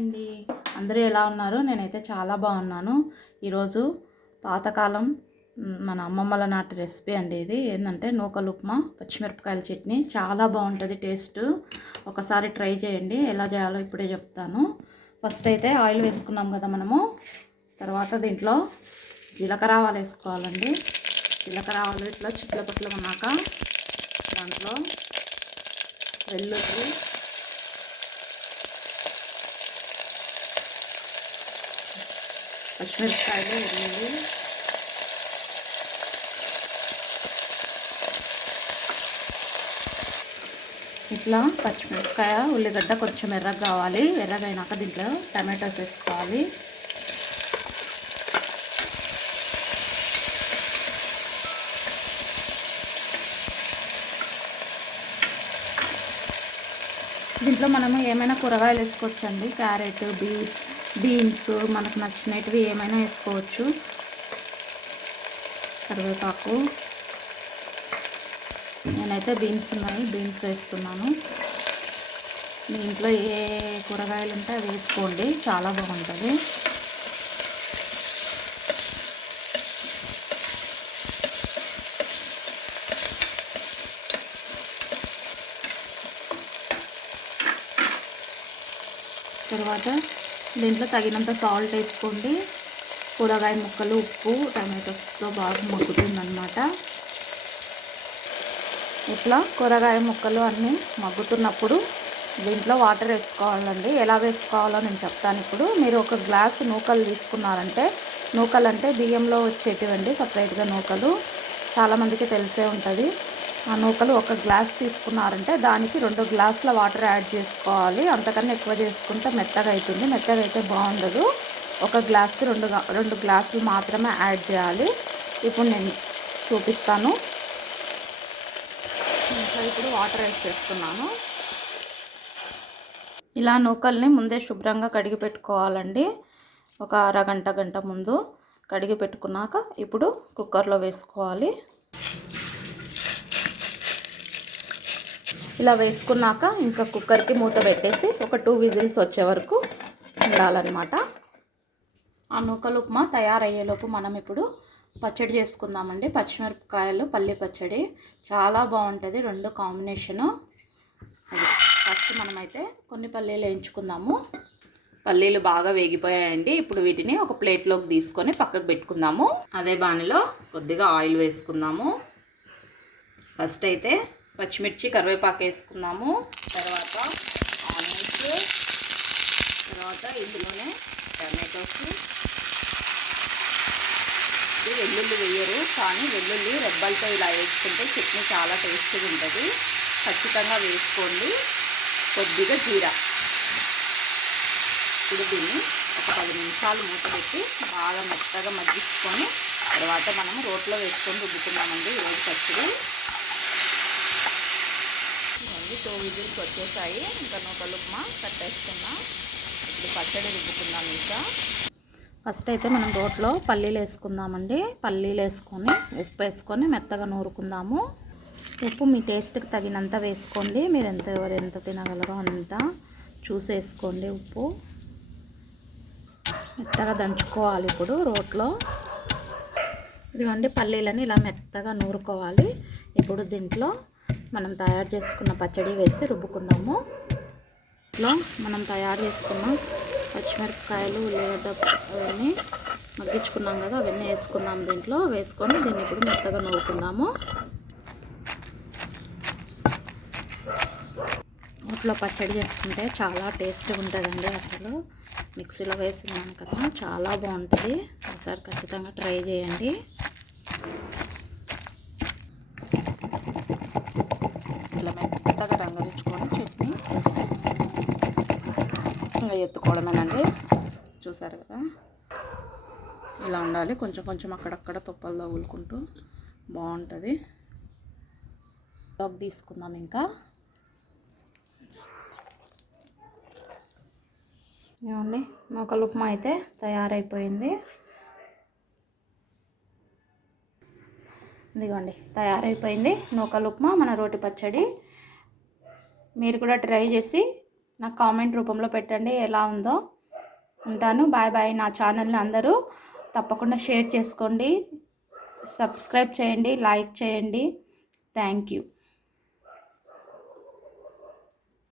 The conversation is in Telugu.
అండి. అందరూ ఎలా ఉన్నారు? నేనైతే చాలా బాగున్నాను. ఈరోజు పాతకాలం మన అమ్మమ్మల నాటి రెసిపీ అండి ఇది. ఏంటంటే నూకలు ఉప్మా పచ్చిమిరపకాయల చట్నీ. చాలా బాగుంటుంది టేస్ట్. ఒకసారి ట్రై చేయండి. ఎలా చేయాలో ఇప్పుడే చెప్తాను. ఫస్ట్ అయితే ఆయిల్ వేసుకున్నాం కదా మనము. తర్వాత దీంట్లో జీలకర్ర ఆవాలు వేసుకోవాలండి. జీలకర్ర ఆవాలు ఇట్లా చిట్ల పట్ల ఉన్నాక దాంట్లో వెల్లుల్లి పచ్చిమిరపకాయలు వెల్లుల్లి ఇట్లా పచ్చిమిరపకాయ ఉల్లిగడ్డ కొంచెం ఎర్రగా కావాలి ఎర్రగైనాక దీంట్లో టమాటోస్ వేసుకోవాలి. దీంట్లో మనము ఏమైనా కూరగాయలు వేసుకోవచ్చండి. క్యారెట్ బీట్ బీన్స్ మనకు నచ్చినవి ఏమైనా వేసుకోవచ్చు. కరివేపాకు. నేనైతే బీన్స్ ఉన్నాయి బీన్స్ వేస్తున్నాను. మీ ఇంట్లో ఏ కూరగాయలు ఉంటే అవి వేసుకోండి చాలా బాగుంటుంది. తర్వాత దీంట్లో తగినంత సాల్ట్ వేసుకోండి. కూరగాయ ముక్కలు ఉప్పు టమాటోస్తో బాగా మగ్గుతుందన్నమాట. ఇట్లా కూరగాయ ముక్కలు అన్నీ మగ్గుతున్నప్పుడు దీంట్లో వాటర్ వేసుకోవాలండి. ఎలా వేసుకోవాలో నేను చెప్తాను ఇప్పుడు. మీరు ఒక గ్లాస్ నూకలు తీసుకున్నారంటే నూకలు అంటే బియ్యంలో వచ్చేటివండి సపరేట్గా నూకలు. చాలామందికి తెలిసే ఉంటుంది. ఆ నూకలు ఒక గ్లాస్ తీసుకున్నారంటే దానికి రెండు గ్లాసుల వాటర్ యాడ్ చేసుకోవాలి. అంతకన్నా ఎక్కువ చేసుకుంటే మెత్తగా అవుతుంది మెత్తగా అయితే బాగుండదు. ఒక గ్లాస్కి రెండు రెండు గ్లాసులు మాత్రమే యాడ్ చేయాలి. ఇప్పుడు నేను చూపిస్తాను. ఇంకా ఇప్పుడు వాటర్ యాడ్ చేస్తున్నాను. ఇలా నూకల్ని ముందే శుభ్రంగా కడిగి పెట్టుకోవాలండి. ఒక అరగంట గంట ముందు కడిగి పెట్టుకున్నాక ఇప్పుడు కుక్కర్లో వేసుకోవాలి. ఇలా వేసుకున్నాక ఇంకా కుక్కర్కి మూత పెట్టేసి ఒక టూ విజిల్స్ వచ్చే వరకు ఉండాలన్నమాట. ఆ నూకలు ఉప్మా తయారయ్యేలోపు మనం ఇప్పుడు పచ్చడి చేసుకుందామండి. పచ్చిమిరపకాయలు పల్లి పచ్చడి చాలా బాగుంటుంది. రెండు కాంబినేషను. అది ఫస్ట్ మనమైతే కొన్ని పల్లీలు వేయించుకుందాము. పల్లీలు బాగా వేగిపోయాయండి. ఇప్పుడు వీటిని ఒక ప్లేట్లోకి తీసుకొని పక్కకు పెట్టుకుందాము. అదే బాణిలో కొద్దిగా ఆయిల్ వేసుకుందాము. ఫస్ట్ అయితే పచ్చిమిర్చి కరివేపాకు వేసుకున్నాము తర్వాత ఆనియన్స్ తర్వాత ఇందులోనే టమాటోస్. ఇది వెల్లుల్లి వేయరు కానీ వెల్లుల్లి రెబ్బలతో ఇలా వేసుకుంటే చట్నీ చాలా టేస్టీగా ఉంటుంది. ఖచ్చితంగా వేసుకోండి. కొద్దిగా జీరా. ఇప్పుడు దీన్ని ఒక పది నిమిషాలు మూత పెట్టి బాగా మెత్తగా మగ్గించుకొని తర్వాత మనం రోట్లో వేసుకొని రుబ్బుకుందామండి. ఈరోజు పచ్చడి. టూ విజిల్స్ వచ్చేసాయి. ఇంకా నూకలు లుక్మా కట్టేసుకున్నాం ఇప్పుడు పచ్చడి రుబ్బుకుందాం ఇంకా. ఫస్ట్ అయితే మనం రోట్లో పల్లీలు వేసుకుందామండి. పల్లీలు వేసుకొని ఉప్పు వేసుకొని మెత్తగా నూరుకుందాము. ఉప్పు మీ టేస్ట్కి తగినంత వేసుకోండి. మీరు ఎంత ఎవరు ఎంత తినగలరో అంత చూసేసుకోండి ఉప్పు. మెత్తగా దంచుకోవాలి ఇప్పుడు రోట్లో. ఇదిగోండి పల్లీలని ఇలా మెత్తగా నూరుకోవాలి. ఇప్పుడు దీంట్లో మనం తయారు చేసుకున్న పచ్చడి వేసి రుబ్బుకుందాము. ఇట్లా మనం తయారు చేసుకున్న పచ్చిమిరపకాయలు ఉల్లిగడ్డని అవన్నీ మగ్గించుకున్నాం కదా అవన్నీ వేసుకున్నాం దీంట్లో. వేసుకొని దీన్ని ఇప్పుడు మెత్తగా నవ్వుకుందాము ఇంట్లో పచ్చడి చేసుకుంటే చాలా టేస్ట్గా ఉంటుందండి అసలు. మిక్సీలో వేసినాను కదా చాలా బాగుంటుంది. ఒకసారి ఖచ్చితంగా ట్రై చేయండి ఇలా మెత్తగా రంగరించుకొని చట్నీ ఇంకా ఎత్తుకోవడమేనండి. చూసారు కదా? ఇలా ఉండాలి. కొంచెం కొంచెం అక్కడక్కడ తుప్పలు తగులుకుంటూ బాగుంటుంది. డగ్ తీసుకుందాం ఇంకా. ఏమండి? నూకలు ఉప్మా అయితే తయారైపోయింది. ఇదిగోండి తయారైపోయింది. నూకలు ఉప్మా మన రోటి పచ్చడి. మీరు కూడా ట్రై చేసి నాకు కామెంట్ రూపంలో పెట్టండి ఎలా ఉందో. ఉంటాను. బాయ్ బాయ్ నా ఛానల్ని అందరూ. తప్పకుండా షేర్ చేసుకోండి. సబ్స్క్రైబ్ చేయండి లైక్ చేయండి. Thank you.